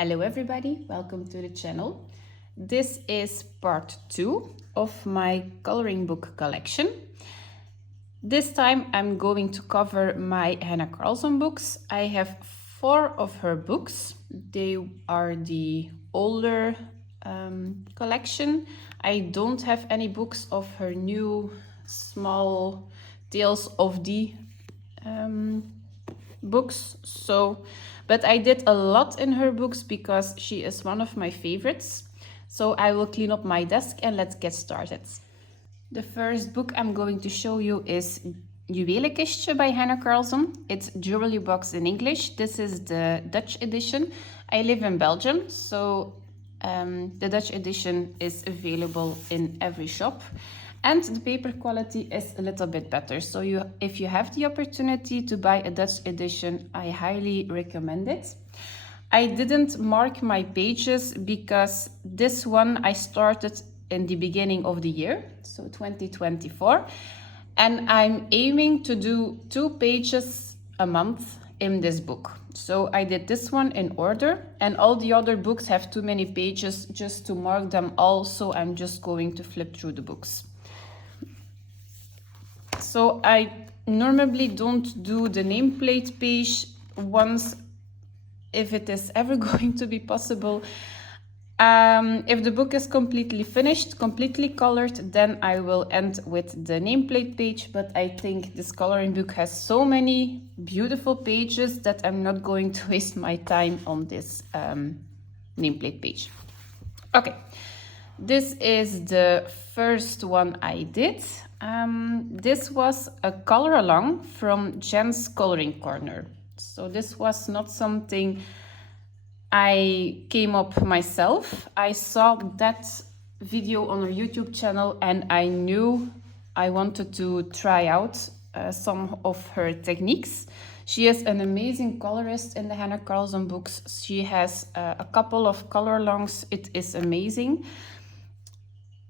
Hello everybody, welcome to the channel. This is part 2 of my coloring book collection. This time I'm going to cover my HANNA KARLZON books. I have 4 of her books. They are the older collection. I don't have any books of her new small Tales of the books, but I did a lot in her books because she is one of my favorites. So I will clean up my desk and let's get started. The first book I'm going to show you is Juwelenkistje by HANNA KARLZON. It's Jewelry Box in English. This is the Dutch edition. I live in Belgium, so the Dutch edition is available in every shop. And the paper quality is a little bit better. So if you have the opportunity to buy a Dutch edition, I highly recommend it. I didn't mark my pages because this one I started in the beginning of the year, so 2024. And I'm aiming to do 2 pages a month in this book. So I did this one in order, and all the other books have too many pages just to mark them all. So I'm just going to flip through the books. So I normally don't do the nameplate page once, if it is ever going to be possible. If the book is completely finished, completely colored, then I will end with the nameplate page. But I think this coloring book has so many beautiful pages that I'm not going to waste my time on this nameplate page. Okay, this is the first one I did. This was a color along from Jen's Coloring Corner. So this was not something I came up myself. I saw that video on her YouTube channel and I knew I wanted to try out some of her techniques. She is an amazing colorist in the HANNA KARLZON books. She has a couple of color alongs. It is amazing.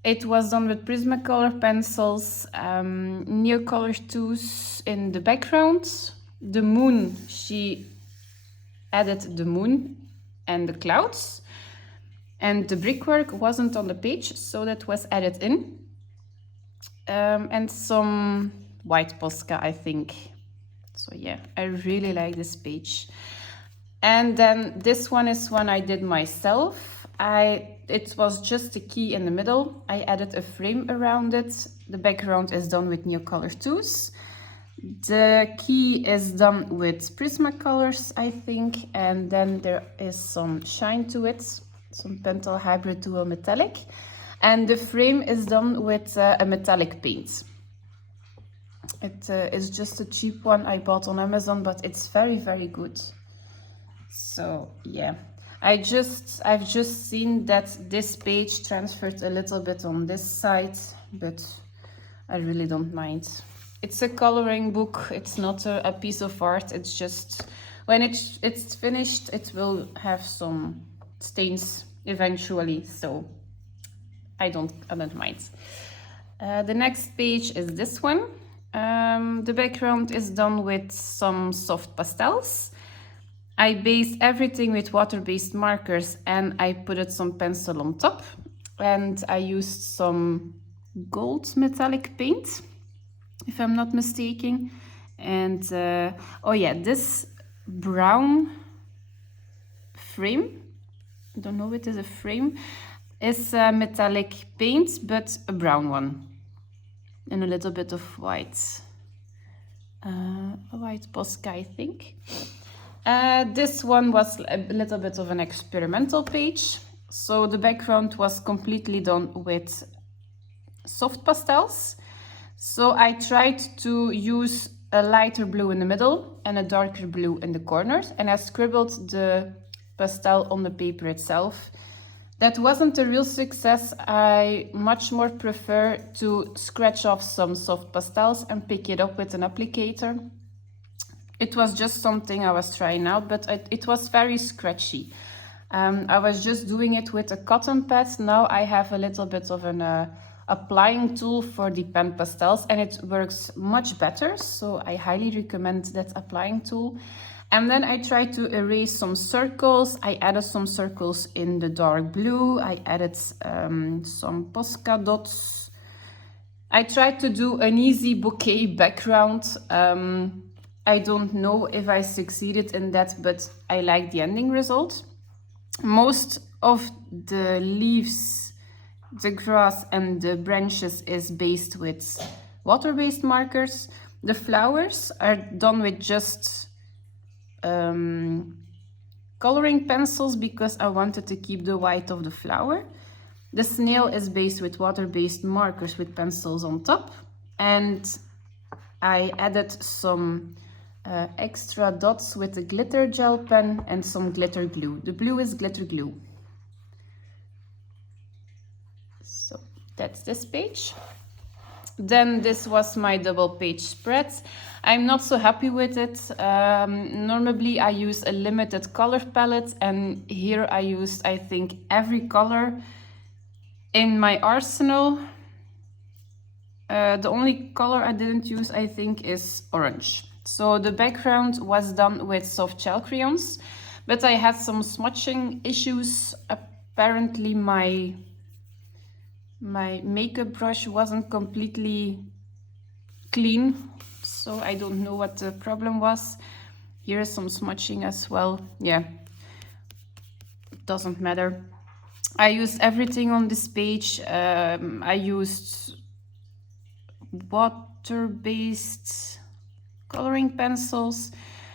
It was done with Prismacolor pencils, Neocolor 2s in the background. The moon, she added the moon and the clouds. And the brickwork wasn't on the page, so that was added in. And some white Posca, I think. So yeah, I really like this page. And then this one is one I did myself. It was just a key in the middle. I added a frame around it. The background is done with Neocolor 2s. The key is done with Prismacolors, I think. And then there is some shine to it, some Pentel Hybrid Dual Metallic. And the frame is done with a metallic paint. It is just a cheap one I bought on Amazon, but it's very, very good. So yeah. I've just seen that this page transferred a little bit on this side, but I really don't mind. It's a coloring book. It's not a piece of art. It's just when it's finished, it will have some stains eventually. So I don't mind. The next page is this one. The background is done with some soft pastels. I based everything with water-based markers and I put some pencil on top. And I used some gold metallic paint, if I'm not mistaken. And, oh yeah, this brown frame, I don't know if it is a frame, is metallic paint, but a brown one. And a little bit of white. A white Posca, I think. This one was a little bit of an experimental page. So the background was completely done with soft pastels. So I tried to use a lighter blue in the middle and a darker blue in the corners. And I scribbled the pastel on the paper itself. That wasn't a real success. I much more prefer to scratch off some soft pastels and pick it up with an applicator. It was just something I was trying out, but it was very scratchy. I was just doing it with a cotton pad. Now I have a little bit of an applying tool for the pen pastels and it works much better. So I highly recommend that applying tool. And then I tried to erase some circles. I added some circles in the dark blue. I added some Posca dots. I tried to do an easy bouquet background. I don't know if I succeeded in that, but I like the ending result. Most of the leaves, the grass and the branches is based with water-based markers. The flowers are done with just coloring pencils because I wanted to keep the white of the flower. The snail is based with water-based markers with pencils on top, and I added some extra dots with a glitter gel pen and some glitter glue. The blue is glitter glue. So that's this page. Then this was my double page spread. I'm not so happy with it. Normally I use a limited color palette, and here I used, I think, every color in my arsenal. The only color I didn't use, I think, is orange. So the background was done with soft gel crayons, but I had some smudging issues. Apparently my makeup brush wasn't completely clean, so I don't know what the problem was. Here is some smudging as well. Yeah, it doesn't matter. I used everything on this page. I used water-based coloring pencils,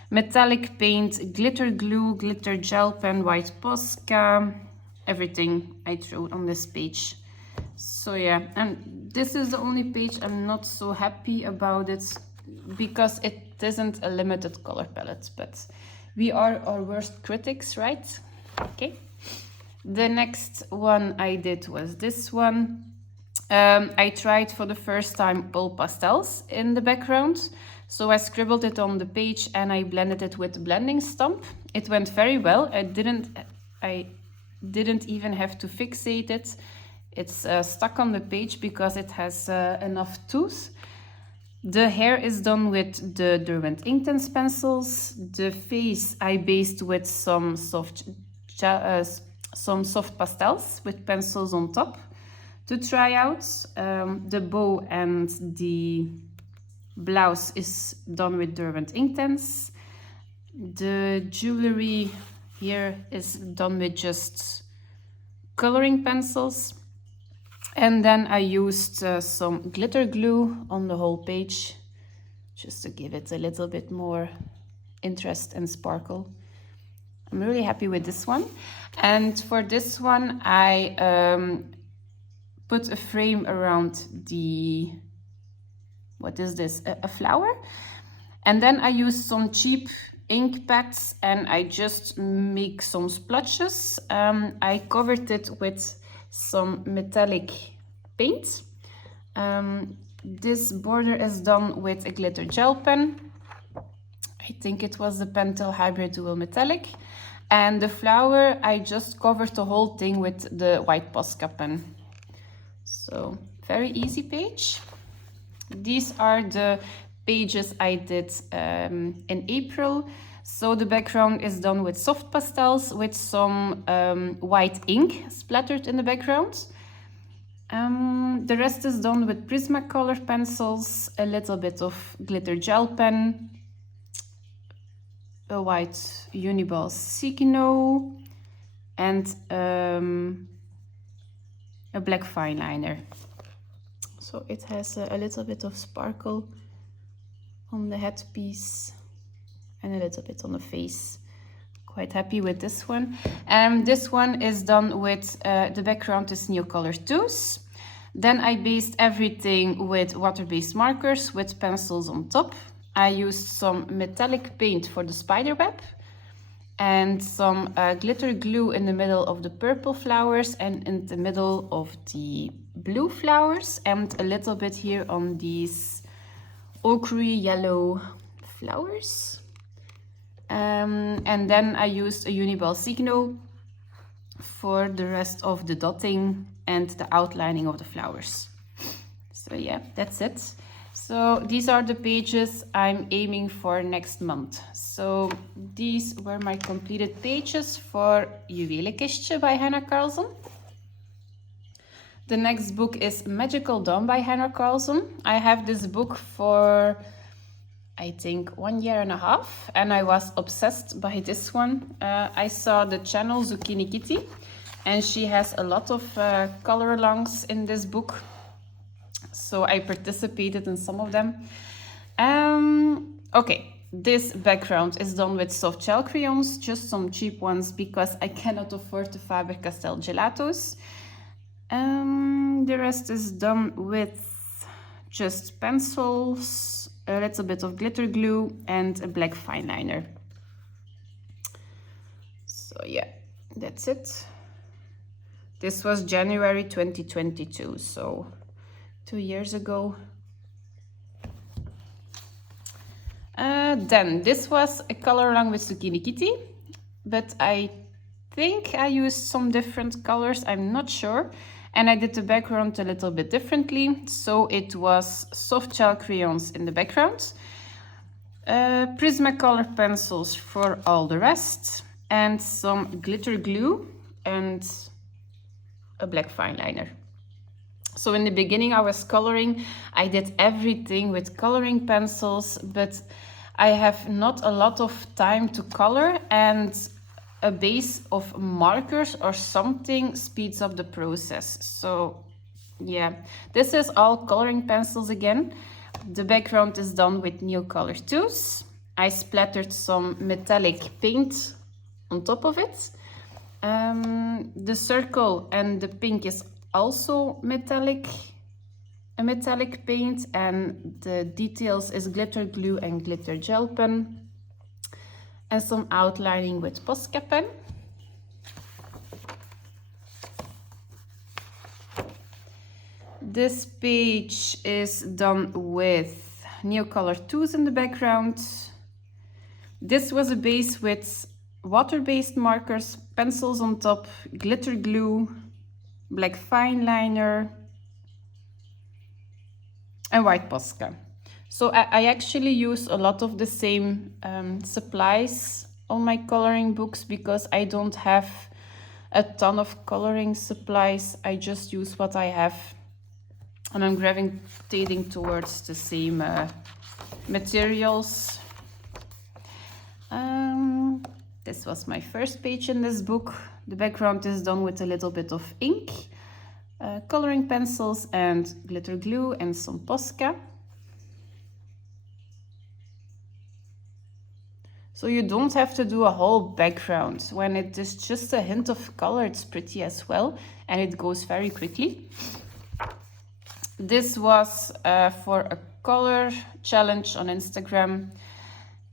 metallic paint, glitter glue, glitter gel pen, white Posca, everything I threw on this page. So yeah, and this is the only page I'm not so happy about it because it isn't a limited color palette, but we are our worst critics, right? Okay. The next one I did was this one. I tried for the first time all pastels in the background. So I scribbled it on the page and I blended it with the blending stump. It went very well. I didn't even have to fixate it. It's stuck on the page because it has enough tooth. The hair is done with the Derwent Inktense pencils. The face I based with some soft pastels with pencils on top to try out. The bow and the blouse is done with Derwent Inktense. The jewelry here is done with just coloring pencils. And then I used some glitter glue on the whole page just to give it a little bit more interest and sparkle. I'm really happy with this one. And for this one, I put a frame around the, what is this, a flower? And then I used some cheap ink pads and I just make some splotches. I covered it with some metallic paint. This border is done with a glitter gel pen. I think it was the Pentel Hybrid Dual Metallic. And the flower, I just covered the whole thing with the white Posca pen. So, very easy page. These are the pages I did in April. So the background is done with soft pastels with some white ink splattered in the background. The rest is done with Prismacolor pencils, a little bit of glitter gel pen, a white Uniball Signo, and a black fine liner. So it has a little bit of sparkle on the headpiece and a little bit on the face. Quite happy with this one. This one is done with the background is Neocolor 2s. Then I based everything with water-based markers with pencils on top. I used some metallic paint for the spider web and some glitter glue in the middle of the purple flowers and in the middle of the blue flowers and a little bit here on these ochre yellow flowers. And then I used a Uniball Signo for the rest of the dotting and the outlining of the flowers. So yeah, that's it. So these are the pages I'm aiming for next month. So these were my completed pages for Juwelenkistje by HANNA KARLZON. The next book is Magical Dawn by HANNA KARLZON. I have this book for, I think, 1.5 years, and I was obsessed by this one. I saw the channel Zucchini Kitty, and she has a lot of color alongs in this book. So I participated in some of them. Okay, this background is done with soft gel crayons, just some cheap ones because I cannot afford the Faber-Castell gelatos. The rest is done with just pencils, a little bit of glitter glue and a black fine liner. So yeah, that's it. This was January 2022, so 2 years ago. Then this was a color along with Zucchini Kitty, but I think I used some different colors, I'm not sure. And I did the background a little bit differently. So it was soft gel crayons in the background, Prismacolor pencils for all the rest, and some glitter glue and a black fine liner. So in the beginning I was coloring, I did everything with coloring pencils, but I have not a lot of time to color, and a base of markers or something speeds up the process. So yeah, this is all coloring pencils again. The background is done with Neocolor 2s. I splattered some metallic paint on top of it. The circle and the pink is also metallic, a metallic paint, and the details is glitter glue and glitter gel pen. And some outlining with Posca pen. This page is done with Neocolor 2s in the background. This was a base with water-based markers, pencils on top, glitter glue, black fine liner, and white Posca. So I actually use a lot of the same supplies on my coloring books because I don't have a ton of coloring supplies. I just use what I have, and I'm gravitating towards the same materials. This was my first page in this book. The background is done with a little bit of ink, coloring pencils and glitter glue and some Posca. So you don't have to do a whole background. When it is just a hint of color, it's pretty as well, and it goes very quickly. This was for a color challenge on Instagram.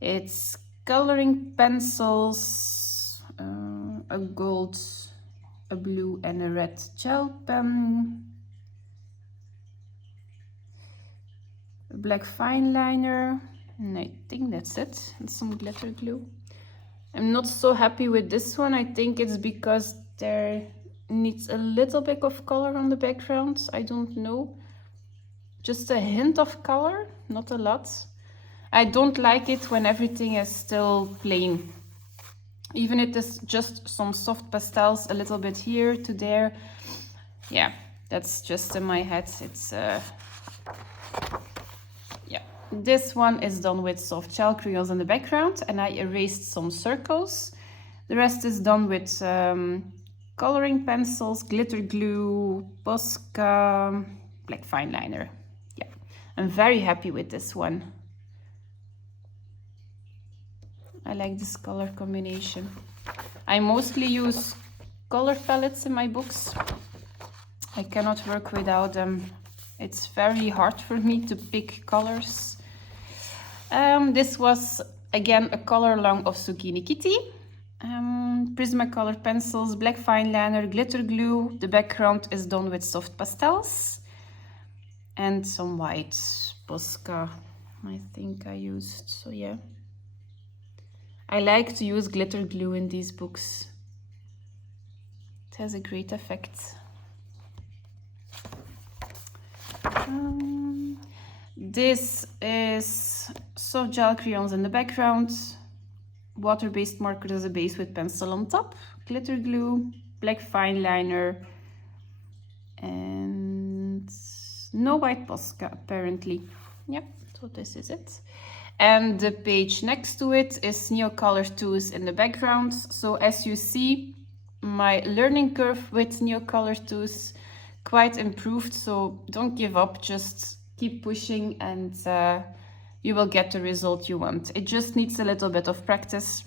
It's coloring pencils, a gold, a blue and a red gel pen, a black fine liner, and I think that's it, and some glitter glue. I'm not so happy with this one. I think it's because there needs a little bit of color on the background. I don't know. Just a hint of color, not a lot. I don't like it when everything is still plain. Even if it's just some soft pastels, a little bit here to there. Yeah, that's just in my head. It's yeah. This one is done with soft gel crayons in the background, and I erased some circles. The rest is done with coloring pencils, glitter glue, Posca, black fine liner. Yeah, I'm very happy with this one. I like this color combination. I mostly use color palettes in my books. I cannot work without them. It's very hard for me to pick colors. This was again a color along of Zucchini Kitty. Prismacolor pencils, black fine liner, glitter glue. The background is done with soft pastels. And some white Posca, I think I used, so yeah. I like to use glitter glue in these books. It has a great effect. This is soft gel crayons in the background, water-based marker as a base with pencil on top, glitter glue, black fine liner, and no white Posca apparently. Yep, so this is it. And the page next to it is Neocolor Tools in the background. So as you see, my learning curve with Neocolor Tools quite improved. So don't give up, just keep pushing and you will get the result you want. It just needs a little bit of practice.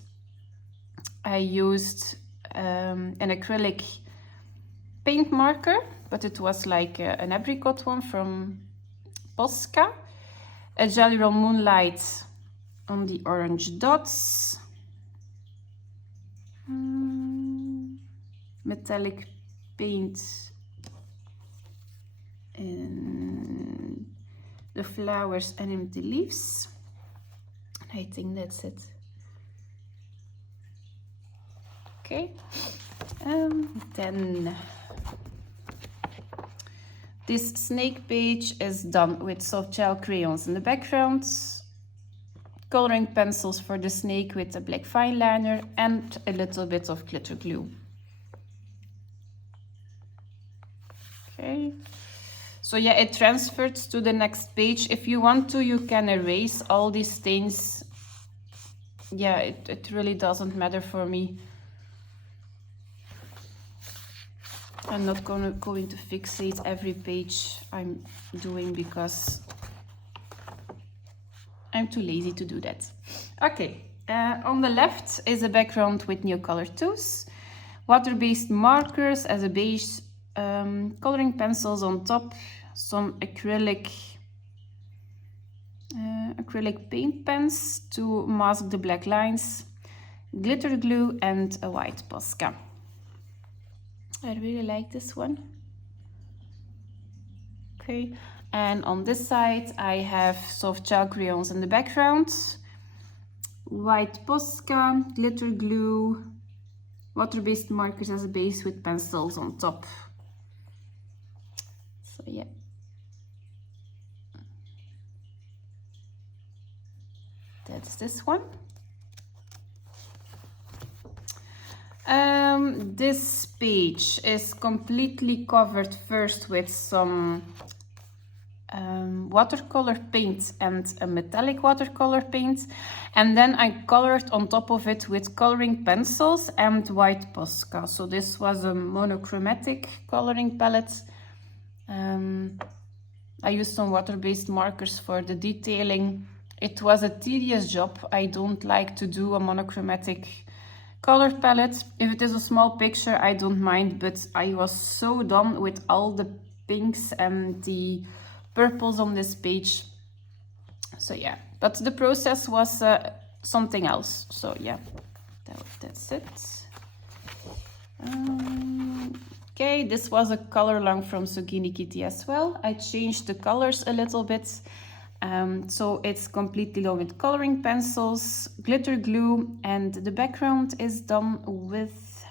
I used an acrylic paint marker, but it was like an apricot one from Posca. A Jelly Roll Moonlight on the orange dots. Metallic paint in the flowers and empty leaves. I think that's it. Okay, then this snake page is done with soft gel crayons in the background, coloring pencils for the snake with a black fine liner and a little bit of glitter glue. Okay, so yeah, it transferred to the next page. If you want to, you can erase all these stains. Yeah, it really doesn't matter for me. I'm not going to fixate every page I'm doing because I'm too lazy to do that. Okay, on the left is a background with Neocolor Tools, water-based markers as a base, coloring pencils on top, some acrylic paint pens to mask the black lines, glitter glue and a white Posca. I really like this one. Okay, and on this side I have soft gel crayons in the background, white Posca, glitter glue, water-based markers as a base with pencils on top. So yeah. That's this one. This page is completely covered first with some watercolor paint and a metallic watercolor paint, and then I colored on top of it with coloring pencils and white Posca. So this was a monochromatic coloring palette. I used some water-based markers for the detailing. It was a tedious job. I don't like to do a monochromatic color palette. If it is a small picture, I don't mind, but I was so done with all the pinks and the purples on this page. So yeah, but the process was something else. So yeah, that's it. Okay, this was a color along from Zucchini Kitty as well. I changed the colors a little bit. So it's completely done with coloring pencils, glitter glue, and the background is done with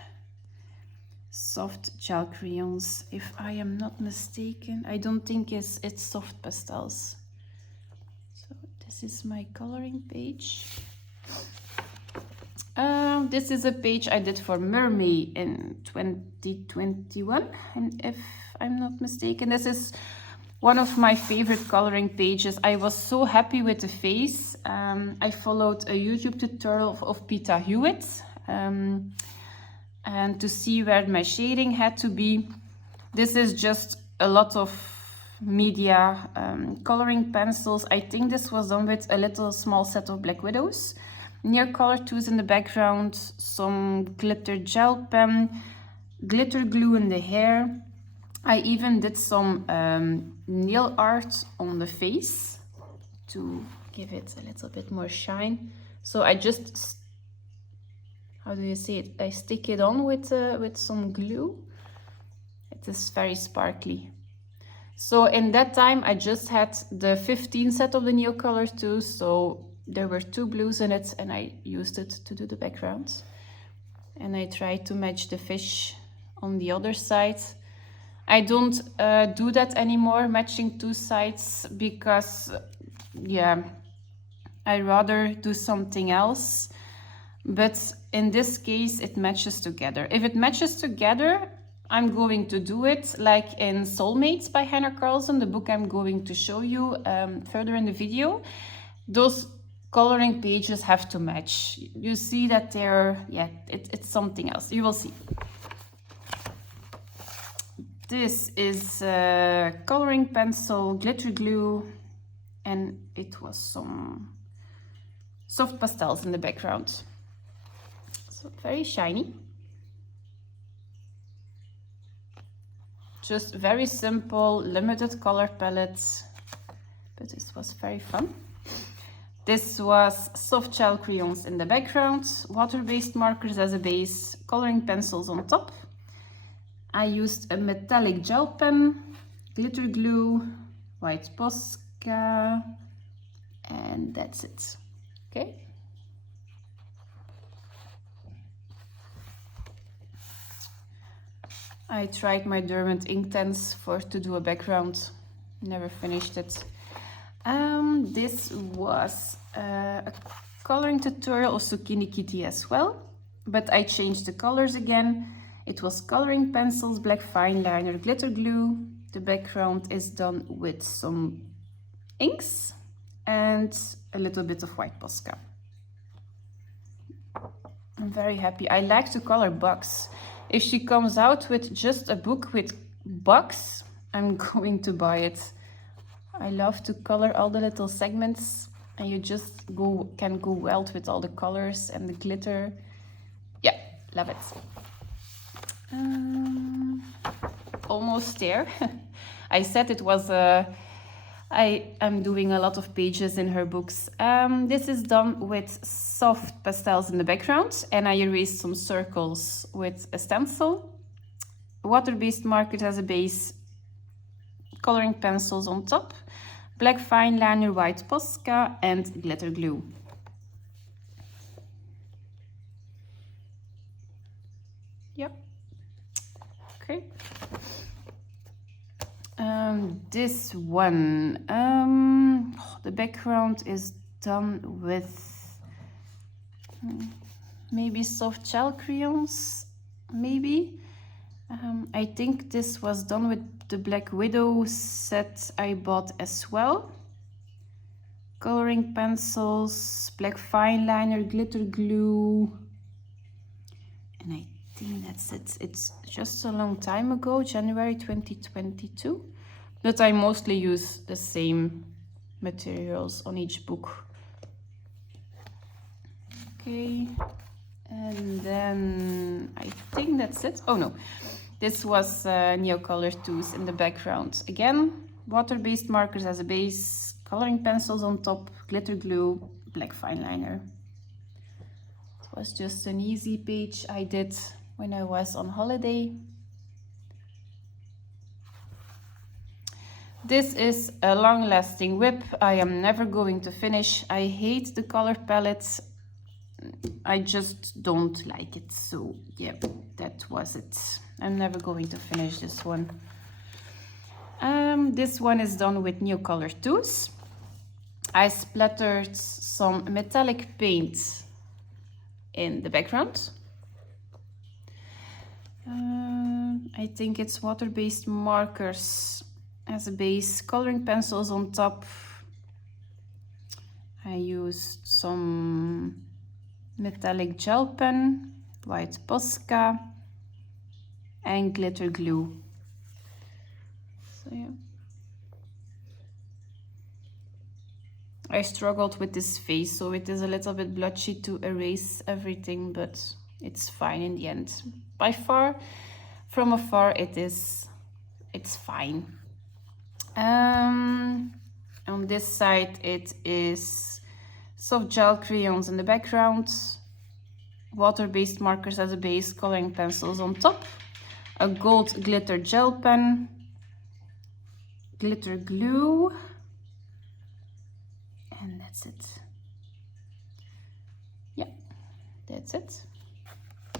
soft gel crayons, if I am not mistaken. I don't think it's soft pastels. So this is my coloring page. This is a page I did for Mermaid in 2021, and if I'm not mistaken, this is one of my favorite coloring pages. I was so happy with the face. I followed a YouTube tutorial of Peta Hewitt, and to see where my shading had to be. This is just a lot of media coloring pencils. I think this was done with a little small set of Black Widows. Neocolor Tools in the background, some glitter gel pen, glitter glue in the hair. I even did some nail art on the face to give it a little bit more shine. So I just, how do you say it? I stick it on with some glue. It is very sparkly. So in that time, I just had the 15 set of the Neocolor Tools. So there were 2 blues in it and I used it to do the background. And I tried to match the fish on the other side. I don't do that anymore, matching two sides, because yeah, I rather do something else. But in this case, it matches together. If it matches together, I'm going to do it, like in Soulmates by Hannah Karlzon, the book I'm going to show you further in the video. Those coloring pages have to match. You see that they're, yeah, it's something else. You will see. This is coloring pencil, glitter glue, and it was some soft pastels in the background. So very shiny. Just very simple, limited color palette, but this was very fun. This was soft gel crayons in the background, water-based markers as a base, coloring pencils on top. I used a metallic gel pen, glitter glue, white Posca, and that's it. Okay. I tried my Derwent Inktense to do a background, never finished it. This was a coloring tutorial of Zucchini Kitty as well, but I changed the colors again. It was coloring pencils, black fine liner, glitter glue. The background is done with some inks and a little bit of white Posca. I'm very happy. I like to color bugs. If she comes out with just a book with bugs, I'm going to buy it. I love to color all the little segments, and you just can go wild with all the colors and the glitter. Yeah, love it. Almost there. I said it was I am doing a lot of pages in her books. This is done with soft pastels in the background, and I erased some circles with a stencil. Water-based markers as a base, coloring pencils on top, black fine liner, white Posca, and glitter glue. Yep. Okay. This one, the background is done with maybe soft gel crayons, maybe. I think this was done with the Black Widow set I bought as well. Coloring pencils, black fine liner, glitter glue, and I think that's it. It's just a long time ago, January 2022, but I mostly use the same materials on each book. Okay, and then I think that's it. Oh no, this was Neocolor 2s in the background. Again, water-based markers as a base, coloring pencils on top, glitter glue, black fine liner. It was just an easy page I did when I was on holiday. This is a long-lasting whip. I am never going to finish. I hate the color palettes. I just don't like it. So yeah, that was it. I'm never going to finish this one. This one is done with Neocolor 2s. I splattered some metallic paint in the background. I think it's water-based markers as a base, coloring pencils on top. I used some metallic gel pen, white Posca, and glitter glue. So yeah. I struggled with this face, so it is a little bit blotchy to erase everything, but it's fine in the end. By far, from afar, it's fine. On this side, it is soft gel crayons in the background, water-based markers as a base, coloring pencils on top, a gold glitter gel pen, glitter glue, and that's it. Yeah, that's it.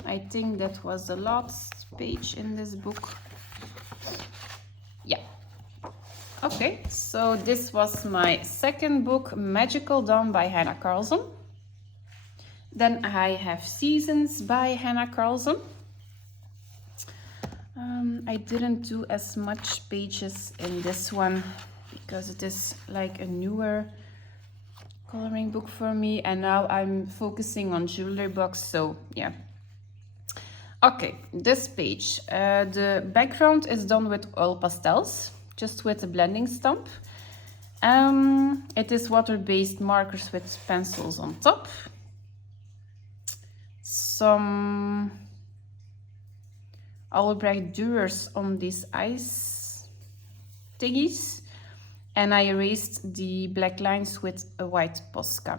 I think that was the last page in this book. Yeah. Okay, so this was my second book, Magical Dawn by HANNA KARLZON. Then I have Seasons by HANNA KARLZON. I didn't do as much pages in this one because it is like a newer coloring book for me, and now I'm focusing on jewelry books, so yeah. Okay, this page, the background is done with oil pastels, just with a blending stamp. It is water-based markers with pencils on top. Some Albrecht Dürers on these ice thingies. And I erased the black lines with a white Posca.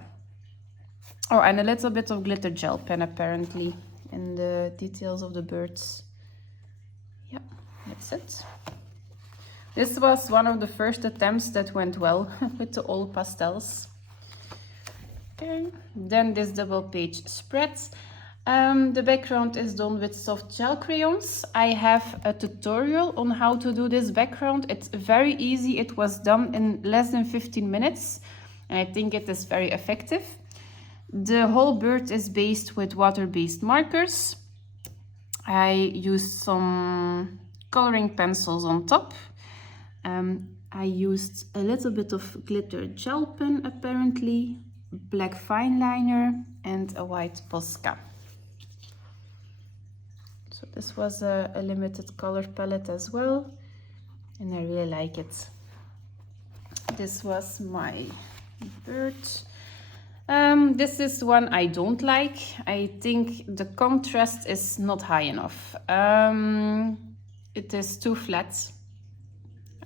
Oh, and a little bit of glitter gel pen apparently in the details of the birds. Yeah, that's it. This was one of the first attempts that went well with the old pastels. Okay, then this double page spreads. The background is done with soft gel crayons. I have a tutorial on how to do this background. It's very easy. It was done in less than 15 minutes. And I think it is very effective. The whole bird is based with water-based markers. I used some coloring pencils on top. I used a little bit of glitter gel pen apparently, black fine liner and a white Posca. So this was a limited color palette as well, and I really like it. This was my bird. This is one I don't like. I think the contrast is not high enough. It is too flat.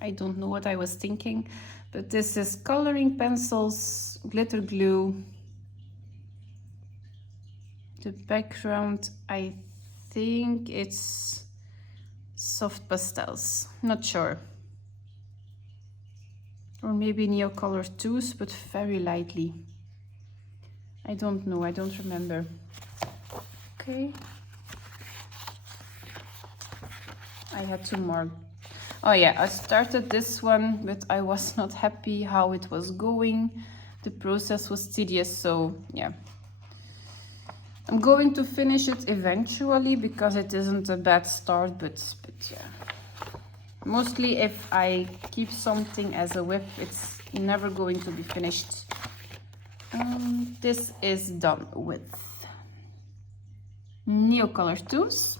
I don't know what I was thinking, but this is coloring pencils, glitter glue. The background, I think it's soft pastels, not sure. Or maybe Neocolor 2s, but very lightly. I don't know, I don't remember. Okay. I had to mark. Oh yeah, I started this one, but I was not happy how it was going. The process was tedious, so yeah. I'm going to finish it eventually because it isn't a bad start, but yeah. Mostly if I keep something as a whip, it's never going to be finished. This is done with Neocolor 2s.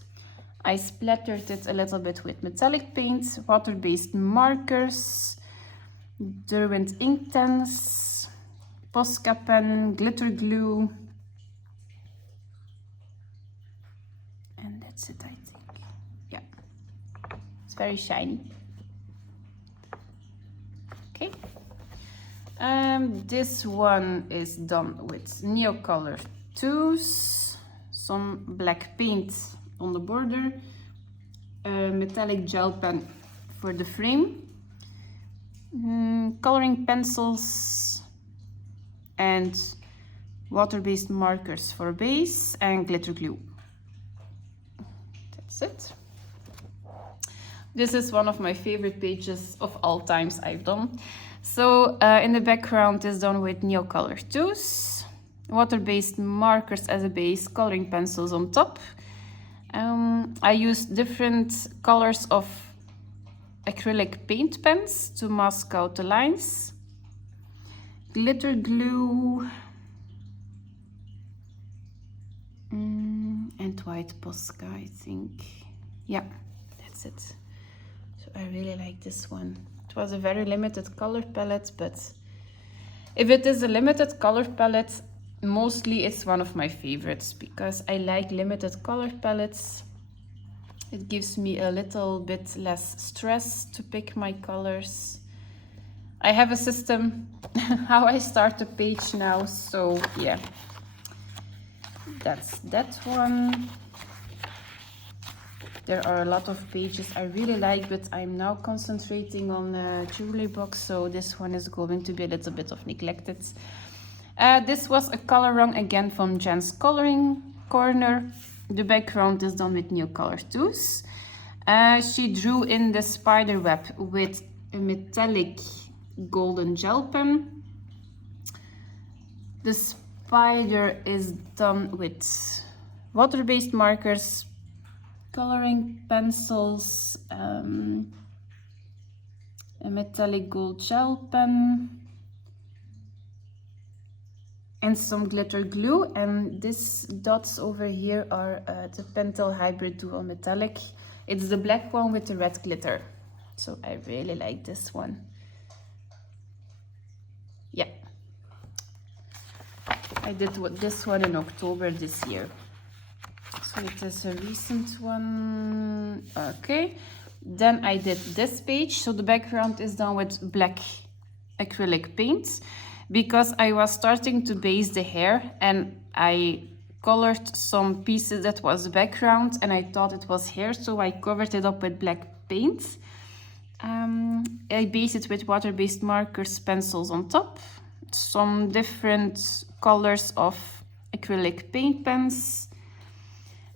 I splattered it a little bit with metallic paint, water-based markers, Derwent Inktense, Posca pen, glitter glue, and that's it, I think. Yeah, it's very shiny. Okay, this one is done with Neocolor 2s, some black paint on the border, metallic gel pen for the frame, coloring pencils and water-based markers for base, and glitter glue. That's it. This is one of my favorite pages of all times I've done. So in the background is done with Neocolor 2s, water-based markers as a base, coloring pencils on top. I used different colors of acrylic paint pens to mask out the lines, glitter glue, and white Posca, I think. Yeah, that's it. So I really like this one. It was a very limited color palette, but if it is a limited color palette, mostly it's one of my favorites because I like limited color palettes. It gives me a little bit less stress to pick my colors. I have a system how I start a page now, so yeah. That's that one. There are a lot of pages I really like, but I'm now concentrating on a jewelry box, so this one is going to be a little bit of neglected. This was a color run again from Jen's Coloring Corner. The background is done with Neocolor 2s. She drew in the spider web with a metallic golden gel pen. The spider is done with water-based markers, coloring pencils, a metallic gold gel pen, and some glitter glue. And these dots over here are the Pentel Hybrid Dual Metallic. It's the black one with the red glitter. So I really like this one. Yeah. I did this one in October this year. So it is a recent one. Okay. Then I did this page. So the background is done with black acrylic paint, because I was starting to base the hair and I colored some pieces that was background and I thought it was hair, so I covered it up with black paint. I based it with water-based markers, pencils on top, some different colors of acrylic paint pens,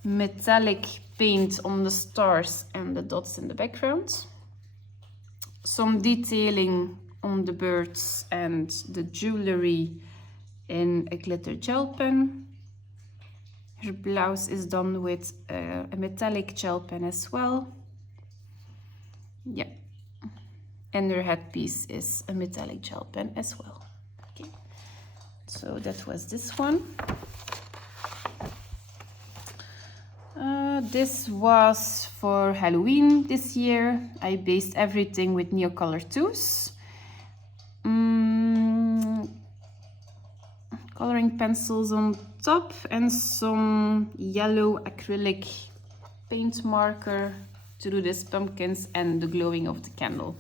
metallic paint on the stars and the dots in the background, some detailing on the birds and the jewelry in a glitter gel pen. Her blouse is done with a metallic gel pen as well. Yeah. And her headpiece is a metallic gel pen as well. Okay. So that was this one. This was for Halloween this year. I based everything with Neocolor 2s. Coloring pencils on top and some yellow acrylic paint marker to do these pumpkins and the glowing of the candle.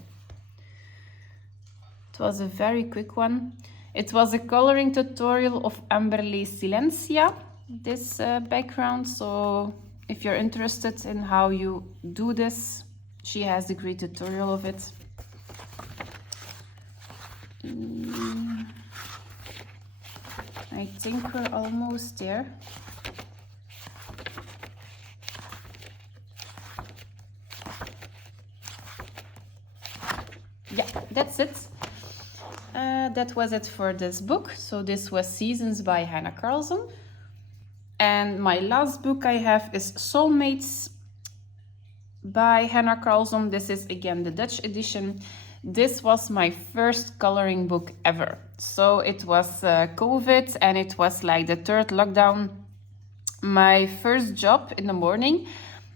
It was a very quick one. It was a coloring tutorial of Amberley Silencia, this background. So if you're interested in how you do this, she has a great tutorial of it. I think we're almost there. Yeah, that's it. That was it for this book. So this was Seasons by HANNA KARLZON. And my last book I have is Soulmates by HANNA KARLZON. This is again the Dutch edition. This was my first coloring book ever. So it was COVID and it was like the third lockdown. My first job in the morning,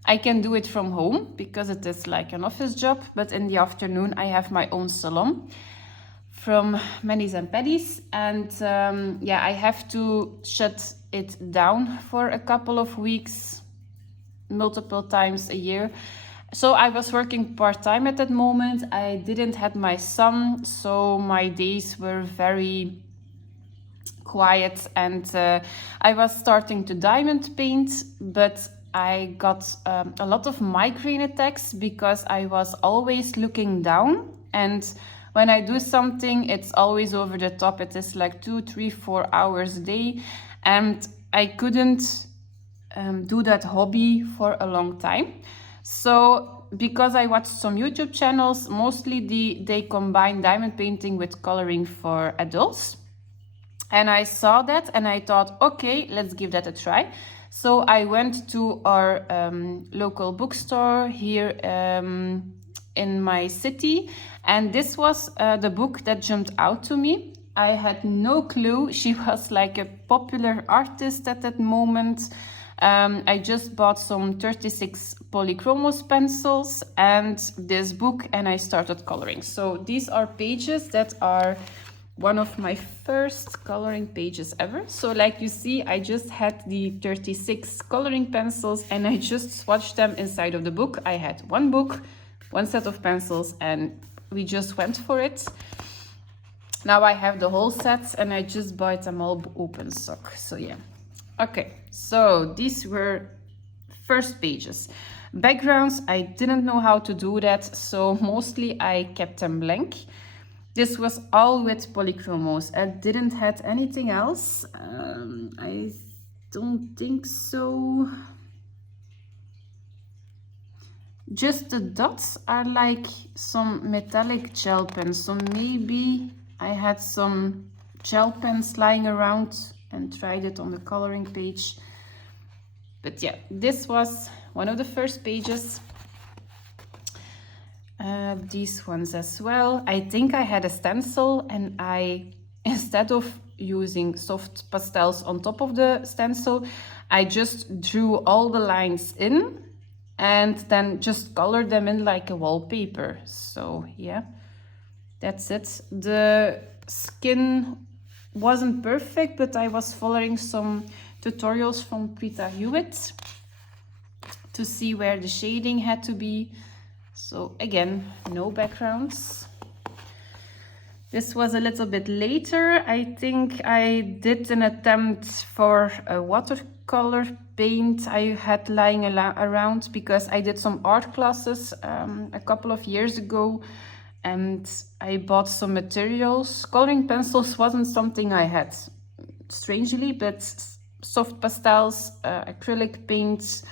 I can do it from home because it is like an office job, but in the afternoon I have my own salon from Manis and Paddies, and yeah, I have to shut it down for a couple of weeks, multiple times a year. So I was working part-time at that moment. I didn't have my son, so my days were very quiet, and I was starting to diamond paint, but I got a lot of migraine attacks because I was always looking down, and when I do something, it's always over the top. It is like 2, 3, 4 hours a day, and I couldn't do that hobby for a long time. So because I watched some YouTube channels, mostly they combine diamond painting with coloring for adults. And I saw that and I thought, okay, let's give that a try. So I went to our local bookstore here in my city, and this was the book that jumped out to me. I had no clue she was like a popular artist at that moment. I just bought some 36 polychromos pencils and this book, and I started coloring. So these are pages that are one of my first coloring pages ever. So like you see, I just had the 36 coloring pencils and I just swatched them inside of the book. I had one book, one set of pencils, and we just went for it. Now I have the whole set and I just bought them all open stock. So yeah. Okay, so these were first pages. Backgrounds, I didn't know how to do that, so mostly I kept them blank. This was all with polychromos. I didn't have anything else. I don't think so. Just the dots are like some metallic gel pens. So maybe I had some gel pens lying around and tried it on the coloring page. But yeah, this was one of the first pages. These ones as well. I think I had a stencil, and I, instead of using soft pastels on top of the stencil, I just drew all the lines in and then just colored them in like a wallpaper. So yeah, that's it. The skin wasn't perfect, but I was following some tutorials from Rita Hewitt to see where the shading had to be. So again, no backgrounds. This was a little bit later. I think I did an attempt for a watercolor paint I had lying around because I did some art classes a couple of years ago, and I bought some materials. Coloring pencils wasn't something I had, strangely, but soft pastels, acrylic paints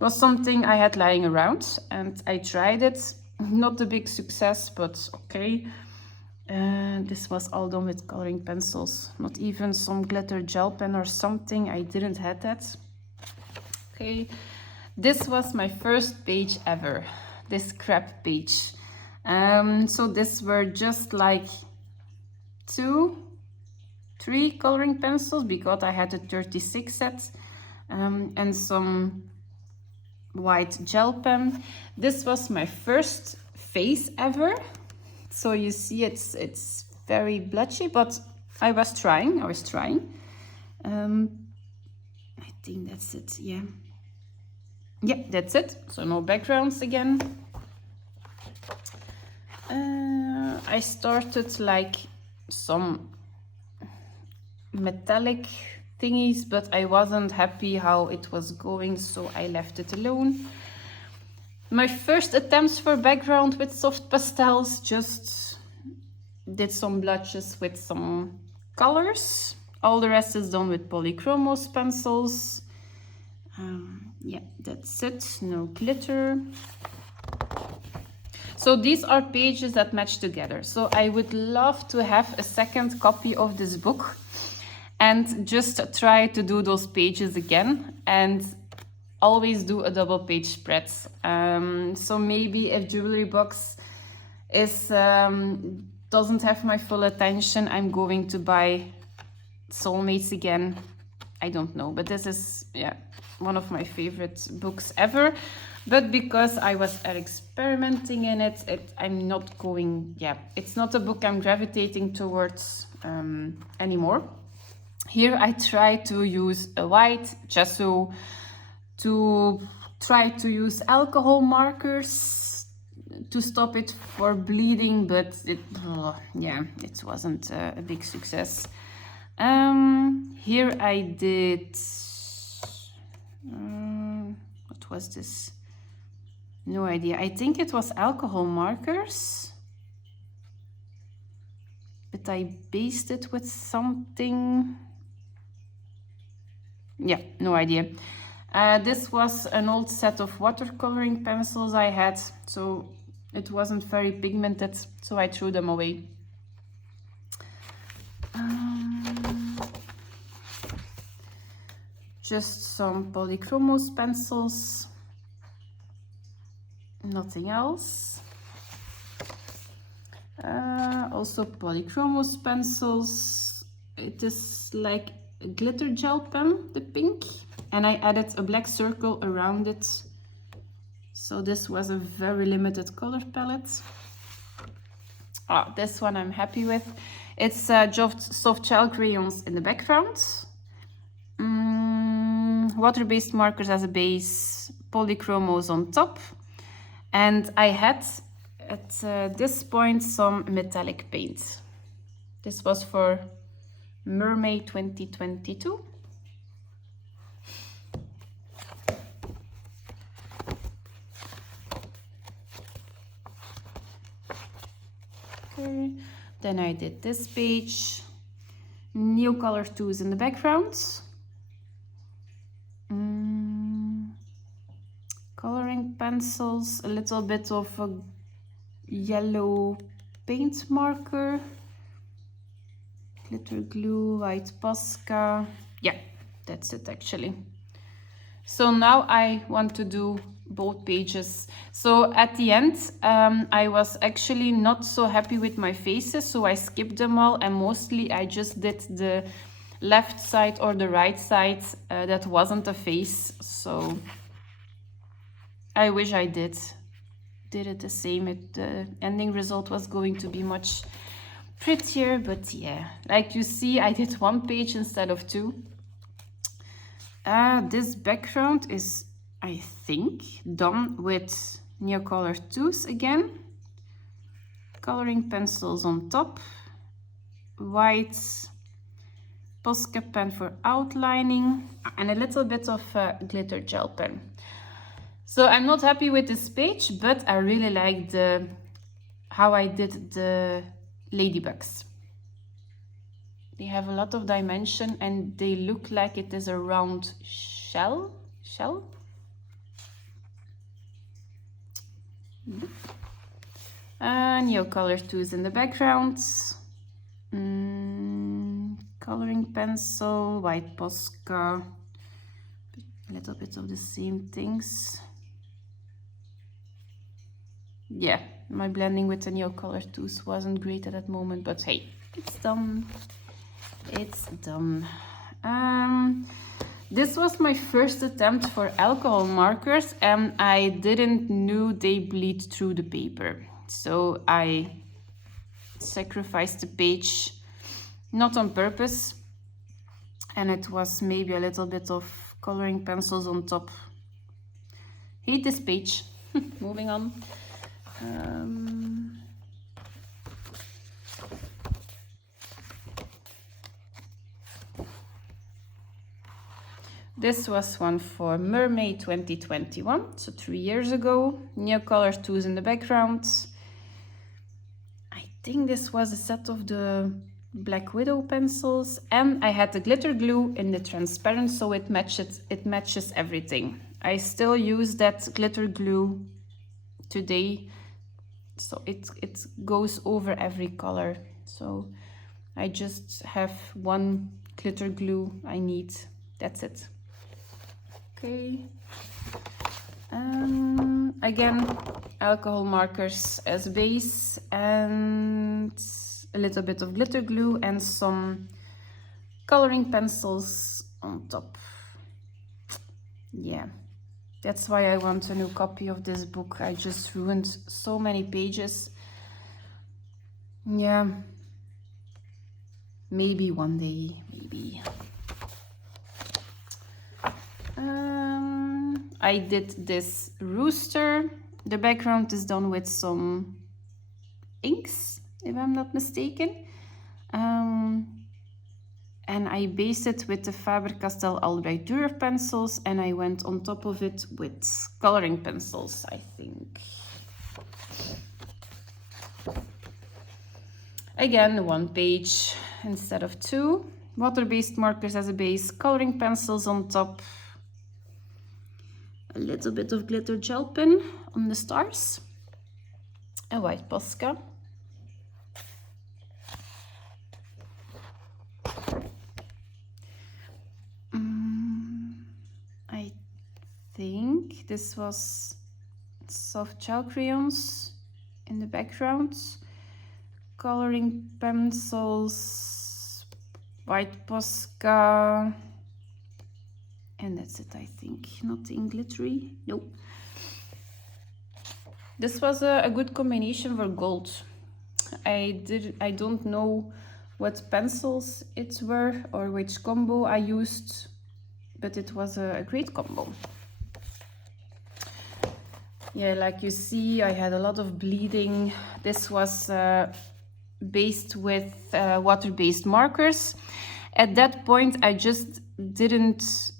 was something I had lying around, and I tried it. Not a big success, but okay. This was all done with coloring pencils, not even some glitter gel pen or something. I didn't have that. Okay, this was my first page ever, this scrap page. So this were just like 3 coloring pencils because I had a 36 set, and some white gel pen. This was my first face ever. So you see it's very blotchy, but I was trying. I think that's it, yeah. Yeah, that's it. So no backgrounds again. I started like some metallic thingies, but I wasn't happy how it was going, so I left it alone. My first attempts for background with soft pastels, just did some blotches with some colors. All the rest is done with polychromos pencils. Yeah, that's it, no glitter. So these are pages that match together. So I would love to have a second copy of this book and just try to do those pages again and always do a double page spread. So maybe if Jewelry Box is doesn't have my full attention, I'm going to buy Soulmates again. I don't know, but this is, yeah, one of my favorite books ever. But because I was experimenting in it, I'm not going, yeah, it's not a book I'm gravitating towards anymore. Here I try to use a white gesso, to try to use alcohol markers to stop it for bleeding, but it wasn't a big success. Here I did, what was this? No idea. I think it was alcohol markers, but I based it with something. Yeah, no idea. This was an old set of watercoloring pencils I had, so it wasn't very pigmented, so I threw them away. Just some polychromos pencils, nothing else. Also polychromos pencils. It is like a glitter gel pen, the pink, and I added a black circle around it. So this was a very limited color palette. This one I'm happy with. It's soft gel crayons in the background. Water-based markers as a base, polychromos on top. And I had at this point some metallic paint. This was for Mermaid 2022. Okay, then I did this page. New color 2s in the background. Coloring pen pencils, a little bit of a yellow paint marker, glitter glue, white Posca. Yeah, that's it actually. So now I want to do both pages. So at the end, I was actually not so happy with my faces, so I skipped them all, and mostly I just did the left side or the right side that wasn't a face. So I wish I did it the same. The ending result was going to be much prettier, but yeah, like you see, I did one page instead of two. This background is, I think, done with Neocolor 2s again. Coloring pencils on top, white Posca pen for outlining, and a little bit of glitter gel pen. So I'm not happy with this page, but I really like how I did the ladybugs. They have a lot of dimension and they look like it is a round shell. And Neocolor 2s in the background. Coloring pencil, white Posca, a little bit of the same things. Yeah, my blending with the Neocolor 2s wasn't great at that moment, but hey, it's done. It's done. This was my first attempt for alcohol markers, and I didn't know they bleed through the paper. So I sacrificed the page, not on purpose, and it was maybe a little bit of coloring pencils on top. Hate this page. Moving on. This was one for Mermaid 2021, so 3 years ago. Neocolor 2s in the background. I think this was a set of the Black Widow pencils, and I had the glitter glue in the transparent, so it matches everything. I still use that glitter glue today, so it goes over every color. So I just have one glitter glue I need. That's it. Okay. Again, alcohol markers as base and a little bit of glitter glue and some coloring pencils on top. Yeah, that's why I want a new copy of this book. I just ruined so many pages. Yeah, maybe one day, maybe. I did this rooster. The background is done with some inks, if I'm not mistaken. And I based it with the Faber-Castell Albright Durer pencils, and I went on top of it with coloring pencils, I think. Again, one page instead of two. Water-based markers as a base, coloring pencils on top. A little bit of glitter gel pen on the stars. A white Posca. I think this was soft gel crayons in the background. Coloring pencils, white Posca. And that's it, I think. Nothing glittery. Nope. This was a good combination for gold. I don't know what pencils it were or which combo I used, but it was a great combo. Yeah, like you see, I had a lot of bleeding. This was based with water-based markers. At that point, I just didn't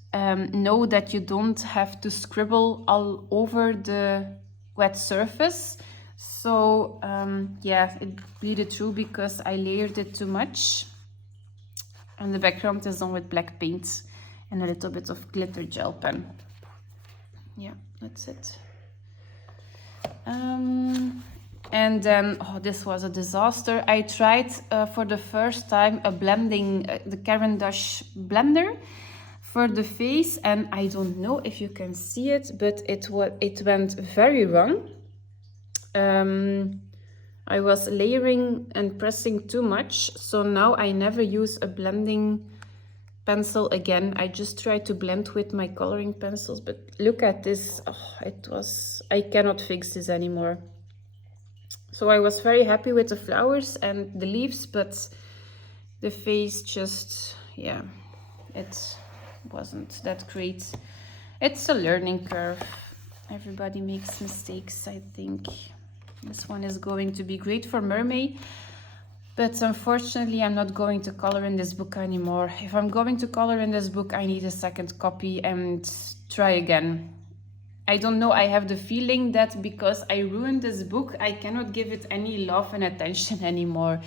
know that you don't have to scribble all over the wet surface. So yeah, it bleeded through because I layered it too much. And the background is done with black paint and a little bit of glitter gel pen. Yeah, that's it. And then, oh, this was a disaster. I tried for the first time a blending, the Caran d'Ache blender for the face, and I don't know if you can see it, but it went very wrong. I was layering and pressing too much, so now I never use a blending pencil again. I just try to blend with my coloring pencils, but look at this. Oh, I cannot fix this anymore. So I was very happy with the flowers and the leaves, but the face just, yeah, it wasn't that great. It's a learning curve. Everybody makes mistakes, I think. This one is going to be great for mermaid, but unfortunately I'm not going to color in this book anymore. If I'm going to color in this book, I need a second copy and try again. I don't know, I have the feeling that because I ruined this book, I cannot give it any love and attention anymore.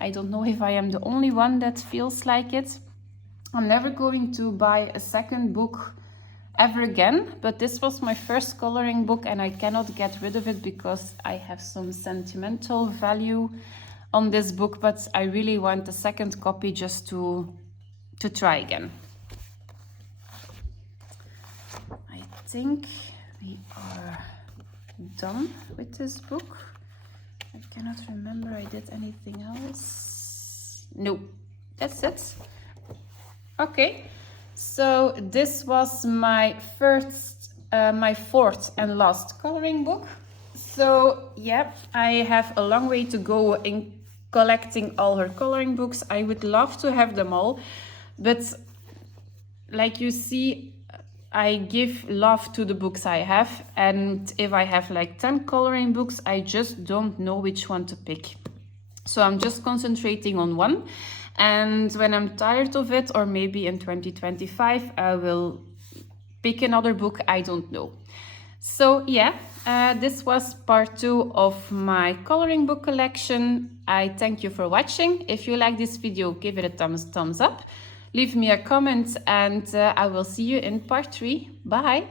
I don't know if I am the only one that feels like it. I'm never going to buy a second book ever again, but this was my first coloring book and I cannot get rid of it because I have some sentimental value on this book, but I really want a second copy just to try again. I think we are done with this book. I cannot remember I did anything else. No, that's it. Okay, so this was my fourth and last coloring book. So yeah, I have a long way to go in collecting all her coloring books. I would love to have them all, but like you see, I give love to the books I have, and if I have like 10 coloring books, I just don't know which one to pick. So I'm just concentrating on one, and when I'm tired of it, or maybe in 2025, I will pick another book, I don't know. So yeah, this was part 2 of my coloring book collection. I thank you for watching. If you like this video, give it a thumbs up. Leave me a comment, and I will see you in part 3. Bye!